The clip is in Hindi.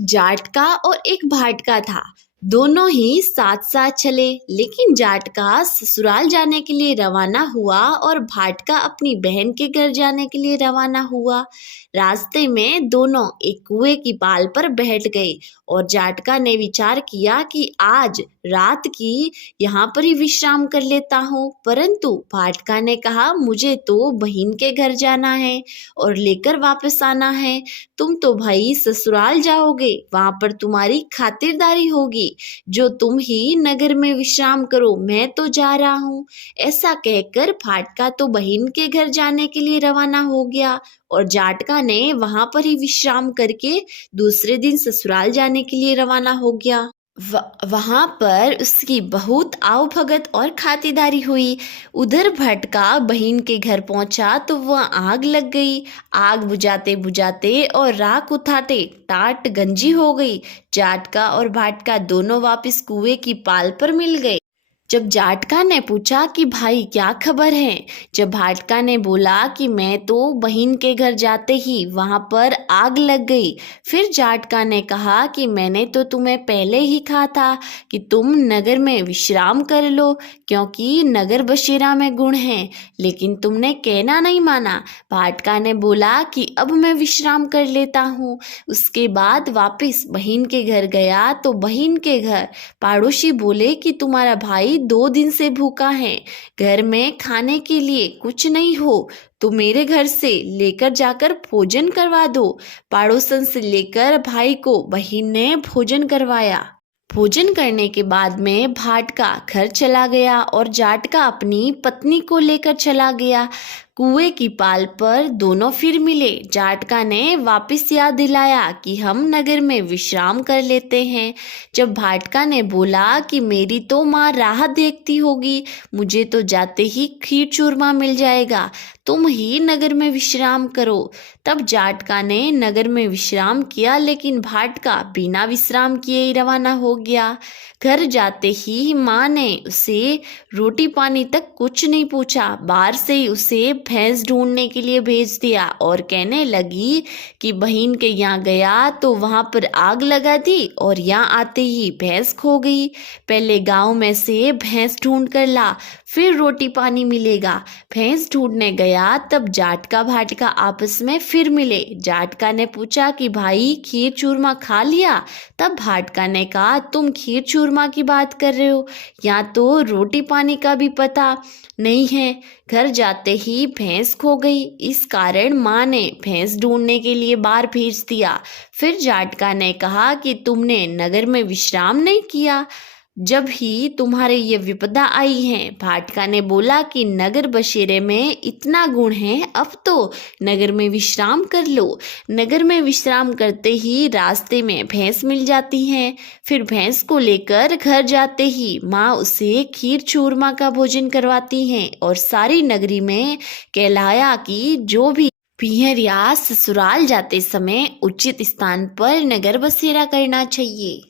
जाटका और एक भाटका था। दोनों ही साथ साथ चले, लेकिन जाटका ससुराल जाने के लिए रवाना हुआ और भाटका अपनी बहन के घर जाने के लिए रवाना हुआ। रास्ते में दोनों एक कुएं की पाल पर बैठ गए और जाटका ने विचार किया कि आज रात की यहाँ पर ही विश्राम कर लेता हूँ, परंतु भाटका ने कहा मुझे तो बहन के घर जाना है और लेकर वापस आना है। तुम तो भाई ससुराल जाओगे, वहां पर तुम्हारी खातिरदारी होगी, जो तुम ही नगर में विश्राम करो, मैं तो जा रहा हूँ। ऐसा कहकर भाटका तो बहन के घर जाने के लिए रवाना हो गया और जाटका ने वहां पर ही विश्राम करके दूसरे दिन ससुराल जाने के लिए रवाना हो गया। वहां पर उसकी बहुत आवभगत और खातिरदारी हुई। उधर भटका बहन के घर पहुंचा तो वह आग लग गई। आग बुझाते बुझाते और राख उठाते टाट गंजी हो गई। जाटका और भाटका दोनों वापस कुएं की पाल पर मिल गए। जब जाटका ने पूछा कि भाई क्या खबर है, जब भाटका ने बोला कि मैं तो बहन के घर जाते ही वहां पर आग लग गई, फिर जाटका ने कहा कि मैंने तो तुम्हें पहले ही कहा था कि तुम नगर में विश्राम कर लो, क्योंकि नगर बसेरा में गुण है, लेकिन तुमने कहना नहीं माना। भाटका ने बोला कि अब मैं विश्राम कर लेता हूँ। उसके बाद वापस बहन के घर गया तो बहन के घर पड़ोसी बोले कि तुम्हारा भाई 2 दिन से भूखा है, घर में खाने के लिए कुछ नहीं हो तो मेरे घर से लेकर जाकर भोजन करवा दो। पड़ोसन से लेकर भाई को बहन ने भोजन करवाया। भोजन करने के बाद में भाटका घर चला गया और जाटका अपनी पत्नी को लेकर चला गया। कुएं की पाल पर दोनों फिर मिले। जाटका ने वापस याद दिलाया कि हम नगर में विश्राम कर लेते हैं। जब भाटका ने बोला कि मेरी तो माँ राह देखती होगी, मुझे तो जाते ही खीर चूरमा मिल जाएगा, तुम ही नगर में विश्राम करो। तब जाटका ने नगर में विश्राम किया, लेकिन भाटका बिना विश्राम किए ही रवाना हो गया। घर जाते ही माँ ने उसे रोटी पानी तक कुछ नहीं पूछा, बाहर से ही उसे भैंस ढूंढने के लिए भेज दिया और कहने लगी कि बहन के यहाँ गया तो वहां पर आग लगा दी और यहाँ आते ही भैंस खो गई। पहले गांव में से भैंस ढूंढ कर ला, फिर रोटी पानी मिलेगा। भैंस ढूंढने गया तब जाटका भाटका आपस में फिर मिले। जाटका ने पूछा कि भाई खीर चूरमा खा लिया? तब भाटका ने कहा तुम खीर चूरमा की बात कर रहे हो, यहाँ तो रोटी पानी का भी पता नहीं है। घर जाते ही भैंस खो गई, इस कारण माँ ने भैंस ढूंढने के लिए बाहर भेज दिया। फिर जाटका ने कहा कि तुमने नगर में विश्राम नहीं किया जब ही तुम्हारे ये विपदा आई है। भाटका ने बोला कि नगर बसेरे में इतना गुण है, अब तो नगर में विश्राम कर लो। नगर में विश्राम करते ही रास्ते में भैंस मिल जाती है। फिर भैंस को लेकर घर जाते ही माँ उसे खीर चूरमा का भोजन करवाती हैं और सारी नगरी में कहलाया कि जो भी पीहर या ससुराल जाते समय उचित स्थान पर नगर बसेरा करना चाहिए।